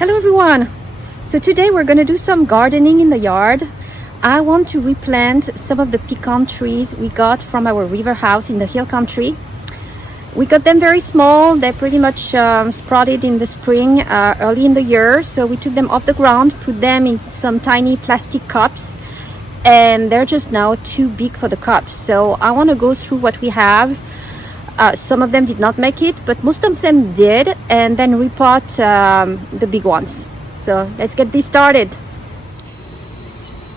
Hello everyone! So today we're going to do some gardening in the yard. I want to replant some of the pecan trees we got from our river house in the hill country. We got them very small. They pretty much sprouted in the spring, early in the year. So we took them off the ground, put them in some tiny plastic cups, and they're just now too big for the cups. So I want to go through what we have. Some of them did not make it, but most of them did, and then repot the big ones. So let's get this started.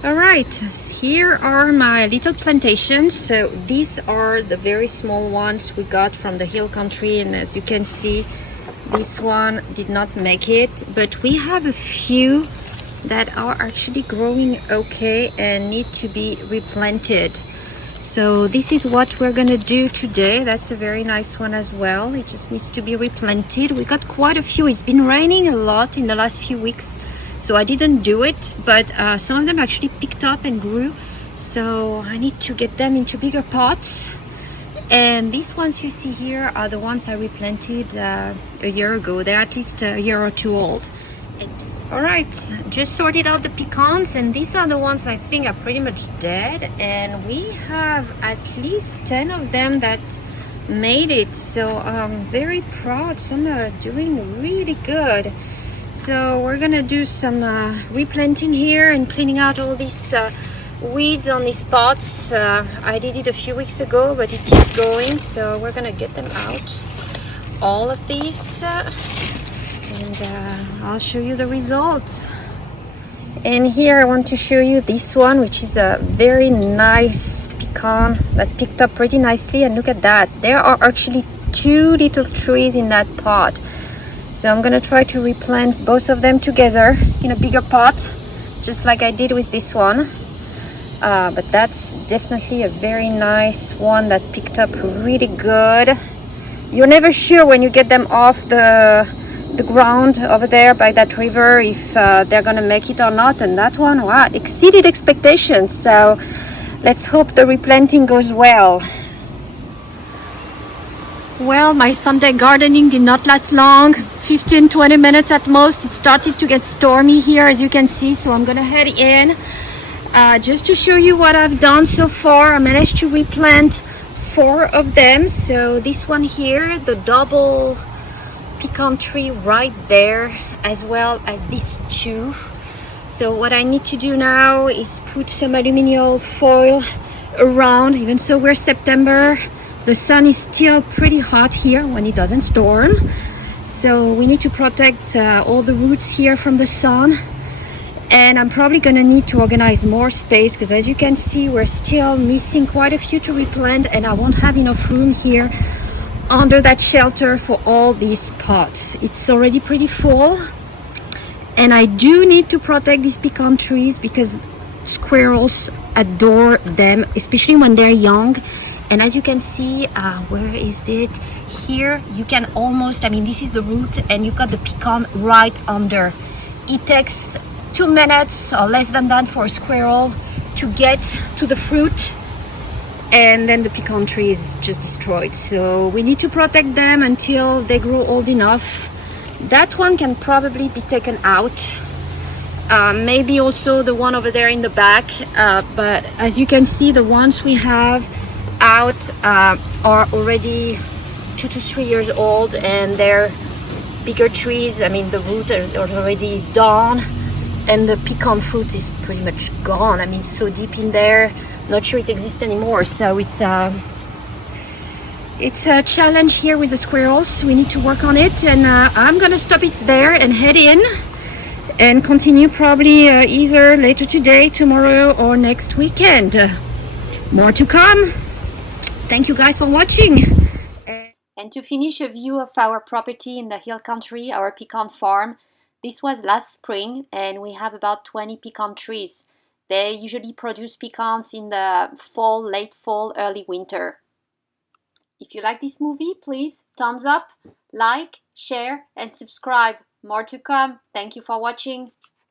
All right, here are my little plantations. So these are the very small ones we got from the hill country, and as you can see, this one did not make it, but we have a few that are actually growing okay and need to be replanted. So this is what we're gonna do today. That's a very nice one as well. It just needs to be replanted. We got quite a few. It's been raining a lot in the last few weeks, so I didn't do it, but some of them actually picked up and grew. So I need to get them into bigger pots. And these ones you see here are the ones I replanted a year ago. They're at least a year or two old. All right, just sorted out the pecans, and these are the ones I think are pretty much dead, and we have at least 10 of them that made it, so I'm very proud. Some are doing really good. So we're gonna do some replanting here and cleaning out all these weeds on these pots. I did it a few weeks ago, but it keeps going, so we're gonna get them out, all of these. And I'll show you the results. And here I want to show you this one, which is a very nice pecan that picked up pretty nicely. And look at that, there are actually 2 little trees in that pot. So I'm gonna try to replant both of them together in a bigger pot, just like I did with this one. But that's definitely a very nice one that picked up really good. You're never sure when you get them off the ground over there by that river if they're gonna make it or not, and that one, wow, exceeded expectations. So let's hope the replanting goes well. Well, my Sunday gardening did not last long, 15-20 minutes at most. It started to get stormy here, as you can see, so I'm gonna head in just to show you what I've done so far. I managed to replant 4 of them. So this one here, the double pecan tree right there, as well as these 2. So what I need to do now is put some aluminum foil around. Even so, we're September, the sun is still pretty hot here when it doesn't storm, so we need to protect all the roots here from the sun. And I'm probably gonna need to organize more space, because as you can see, we're still missing quite a few to replant, and I won't have enough room here under that shelter for all these pots. It's already pretty full, and I do need to protect these pecan trees because squirrels adore them, especially when they're young. And as you can see, where is it? Here you can almost, I mean, this is the root, and you've got the pecan right under. It takes 2 minutes or less than that for a squirrel to get to the fruit, and then the pecan tree is just destroyed. So we need to protect them until they grow old enough. That one can probably be taken out, maybe also the one over there in the back, but as you can see, the ones we have out are already 2 to 3 years old, and they're bigger trees. I mean, the root are already done, and the pecan fruit is pretty much gone. I mean, so deep in there, not sure it exists anymore. So it's a challenge here with the squirrels. We need to work on it, and I'm gonna stop it there and head in and continue probably either later today, tomorrow, or next weekend. More to come. Thank you guys for watching. And to finish a view of our property in the hill country, our pecan farm, this was last spring, and we have about 20 pecan trees. They usually produce pecans in the fall, late fall, early winter. If you like this movie, please thumbs up, like, share, and subscribe. More to come. Thank you for watching.